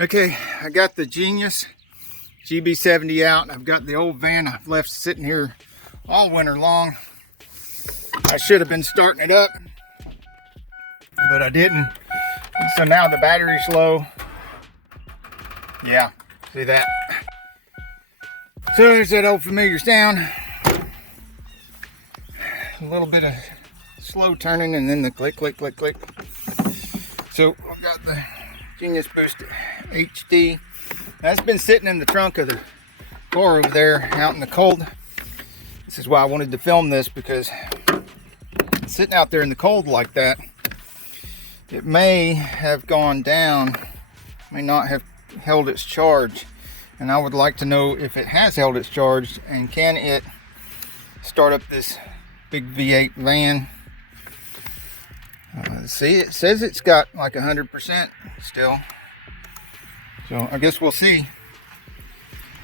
Okay, I got the Genius GB70 out. I've got the old van I've left sitting here all winter long. I should have been starting it up, but I didn't. So now the battery's low. Yeah, see that? So there's that old familiar sound. A little bit of slow turning and then the click, click, click, click. So I've got the Genius Booster HD. That's been sitting in the trunk of the car over there out in the cold. This is why I wanted to film this, because sitting out there in the cold like that, it may have gone down, may not have held its charge. And I would like to know if it has held its charge, and can it start up this big V8 van. See, it says it's got like 100% still. So I guess we'll see.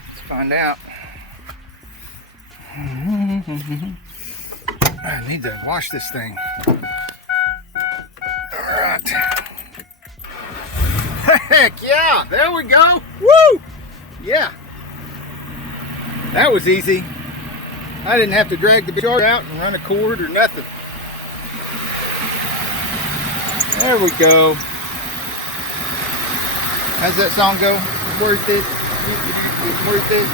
Let's find out. I need to wash this thing. Alright. Heck yeah, there we go. Woo! Yeah. That was easy. I didn't have to drag the charger out and run a cord or nothing. There we go. How's that song go? Worth it. It's worth it.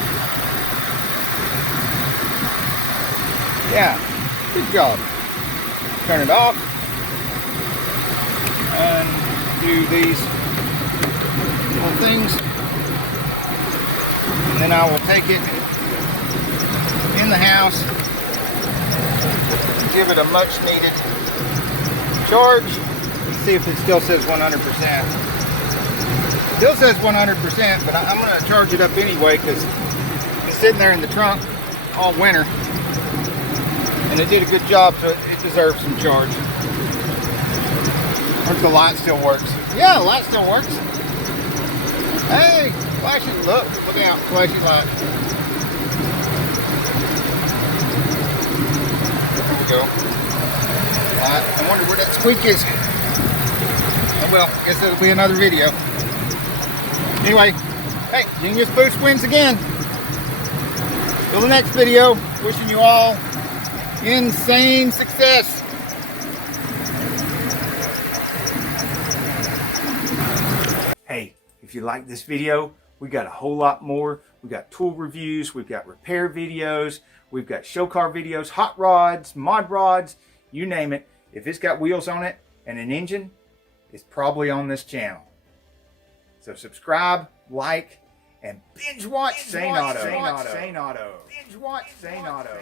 Yeah. Good job. Turn it off. Undo these little things. And then I will take it in the house, give it a much needed charge. Let's see if it still says 100%. Still says 100%, but I'm going to charge it up anyway because it's sitting there in the trunk all winter. And it did a good job, so it deserves some charge. I wonder if the light still works. Yeah, the light still works. Hey, flashing, look out, flashing light. There we go. I wonder where that squeak is. Oh well, I guess that'll be another video. Anyway, hey, Genius Boost wins again. Till the next video, wishing you all insane success. Hey, if you like this video, we got a whole lot more. We got tool reviews, we've got repair videos, we've got show car videos, hot rods, mod rods, you name it. If it's got wheels on it and an engine, it's probably on this channel. So subscribe, like, and binge watch Saneauto. Binge watch Saneauto.